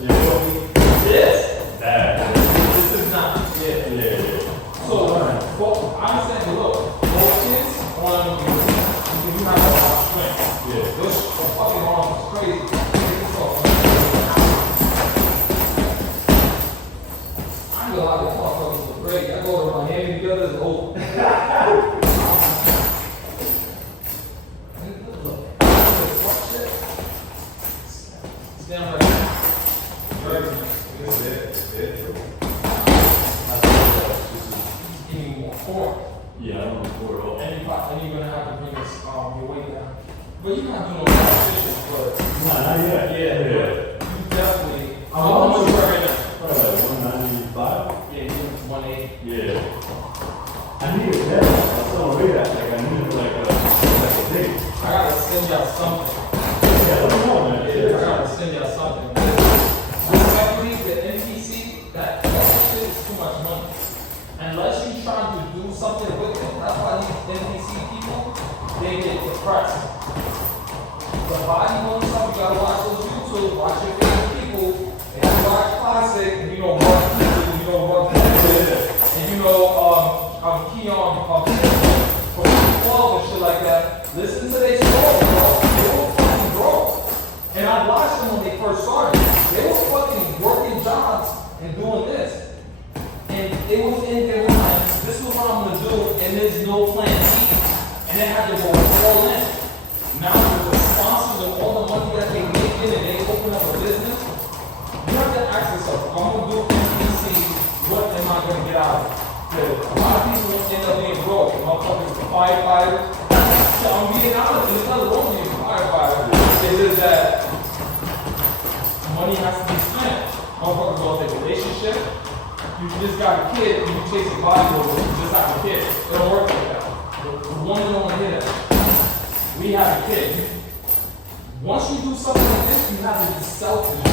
This, this is not. So, well, I'm saying, look, coaches on you have a lot of strength. This fucking arm is crazy. I ain't gonna lie, this motherfuckers look great. I go to my hand together, it's over. Stand right there. Give me more form. Yeah, I don't know for all. And you're gonna have to bring this your weight down. But you're not doing no competition, but Not yet. but you definitely. How much you right now? Probably like 195. Yeah, you're 180. Yeah. I need it better. I still read that. Like, I need it like a day. I gotta send y'all something. Yeah, let me know, man. Yeah, I gotta send y'all something. Respectfully, the NPC, that shit is too much money. Unless you try to do something with it, that's why these NPC people, they get depressed. The body wants stuff, you gotta watch those YouTube, watch your favorite people, and you watch Classic, and you know Mark People, you know Mark People, and you know Keon from 12 and shit like that. Listen to their story, bro. They were fucking broke. And I watched them when they first started. They were fucking working jobs and doing this. And it was in their mind, this is what I'm gonna do, and there's no plan B. And they had to go all in. Now with the sponsors and all the money that they make in and they open up a business, you have to ask yourself, I'm gonna do NPC, what am I gonna get out of it? Because a lot of people end up being broke. Motherfuckers are firefighters. So I'm being honest, there's nothing wrong with being a firefighter. It is that money has to be spent. Motherfuckers go into a relationship. You just got a kid and you chase a body over, you just have a kid. It don't work like that. The woman don't want to hear that. We have a kid. Once you do something like this, you have to be selfish.